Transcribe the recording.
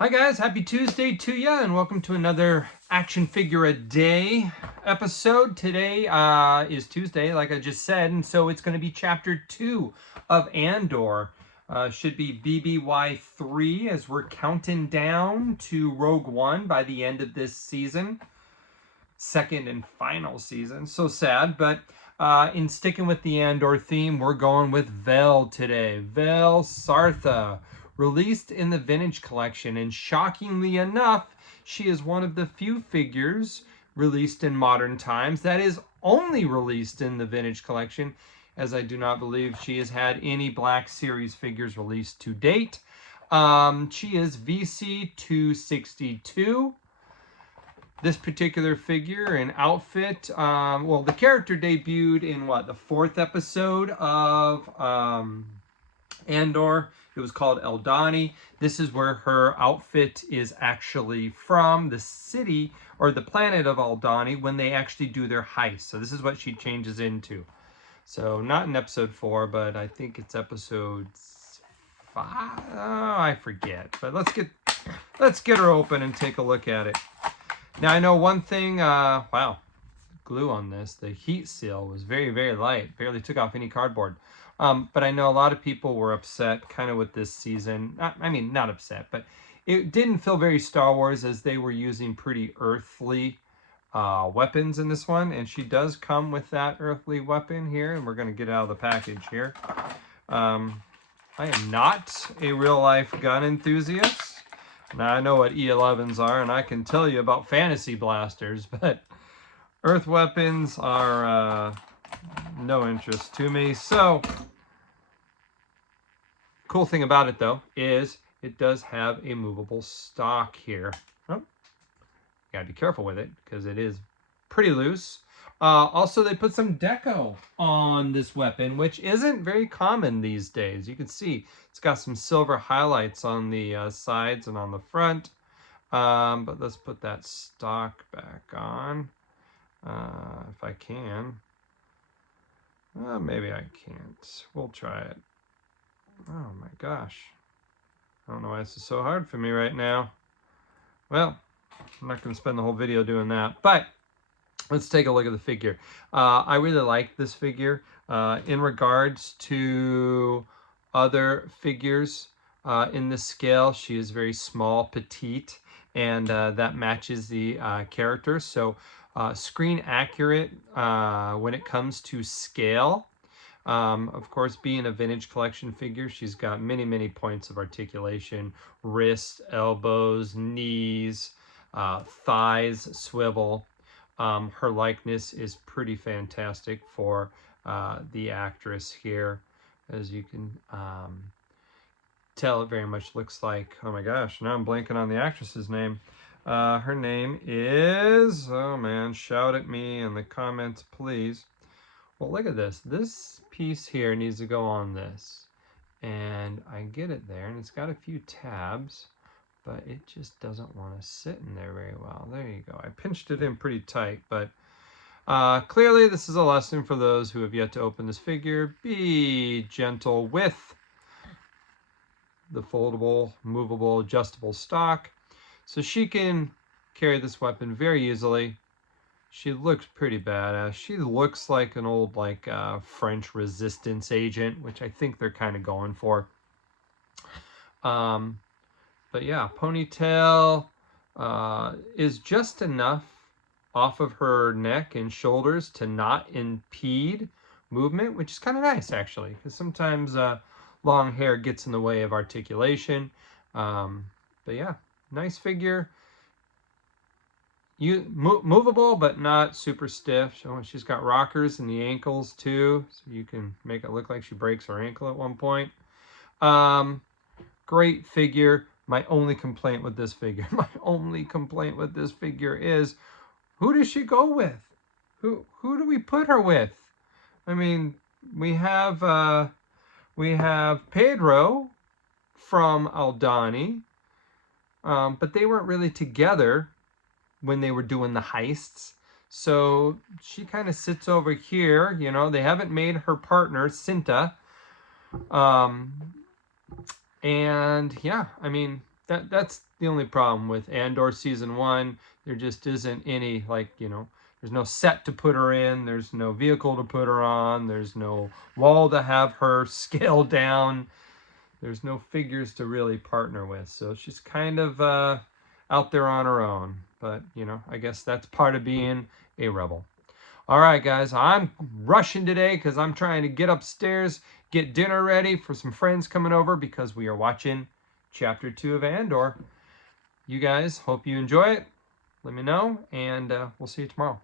Hi guys, happy Tuesday to ya, and welcome to another Action Figure a Day episode. Today is Tuesday, like I just said, and so it's going to be Chapter 2 of Andor. Should be BBY3 as we're counting down to Rogue One by the end of this season. Second and final season. So sad, but in sticking with the Andor theme, we're going with Vel today. Vel Sartha. Released in the Vintage Collection, and shockingly enough, she is one of the few figures released in modern times that is only released in the Vintage Collection, as I do not believe she has had any Black Series figures released to date. She is VC 262. This particular figure and outfit, well, the character debuted in the fourth episode of Andor. It was called Eldani. This is where her outfit is actually from, the city or the planet of Eldani, when they actually do their heist. So this is what she changes into. So not in episode 4, but I think it's episode 5. Oh, I forget. But let's get her open and take a look at it. Now I know one thing. Wow, glue on this. The heat seal was very, very light. Barely took off any cardboard. But I know a lot of people were upset kind of with this season. Not upset, but it didn't feel very Star Wars, as they were using pretty earthly weapons in this one. And she does come with that earthly weapon here, and we're going to get out of the package here. I am not a real-life gun enthusiast. Now, I know what E11s are, and I can tell you about fantasy blasters, but earth weapons are no interest to me. So, cool thing about it, though, is it does have a movable stock here. Oh, you gotta be careful with it, because it is pretty loose. Also, they put some deco on this weapon, which isn't very common these days. You can see it's got some silver highlights on the sides and on the front. But let's put that stock back on, if I can. Maybe I can't. We'll try it. Oh my gosh. I don't know why this is so hard for me right now. Well, I'm not going to spend the whole video doing that, but let's take a look at the figure. I really like this figure. In regards to other figures in this scale, she is very small, petite, and that matches the character. So screen accurate when it comes to scale. Of course, being a vintage collection figure, she's got many, many points of articulation: wrists, elbows, knees, thighs swivel. Her likeness is pretty fantastic for the actress here. As you can tell, it very much looks like, oh my gosh, now I'm blanking on the actress's name. Her name is, oh man, shout at me in the comments, please. Well, look at this. This piece here needs to go on this. And I get it there, and it's got a few tabs, but it just doesn't want to sit in there very well. There you go. I pinched it in pretty tight, but clearly this is a lesson for those who have yet to open this figure. Be gentle with the foldable, movable, adjustable stock. So she can carry this weapon very easily. She looks pretty badass. She looks like an old French resistance agent, which I think they're kind of going for. But yeah, ponytail is just enough off of her neck and shoulders to not impede movement, which is kind of nice, actually, because sometimes long hair gets in the way of articulation. But yeah, nice figure. Movable, but not super stiff. So she's got rockers in the ankles too, so you can make it look like she breaks her ankle at one point. Great figure. My only complaint with this figure is, who does she go with? Who do we put her with? I mean, we have Pedro from Aldani, but they weren't really together when they were doing the heists. So she kind of sits over here. You know, they haven't made her partner Cinta. And yeah, I mean, that's the only problem with Andor season 1. There just isn't any, like, there's no set to put her in, there's no vehicle to put her on, there's no wall to have her scale down, there's no figures to really partner with. So she's kind of out there on her own. But, I guess that's part of being a rebel. All right, guys, I'm rushing today because I'm trying to get upstairs, get dinner ready for some friends coming over because we are watching Chapter 2 of Andor. You guys, hope you enjoy it. Let me know, and we'll see you tomorrow.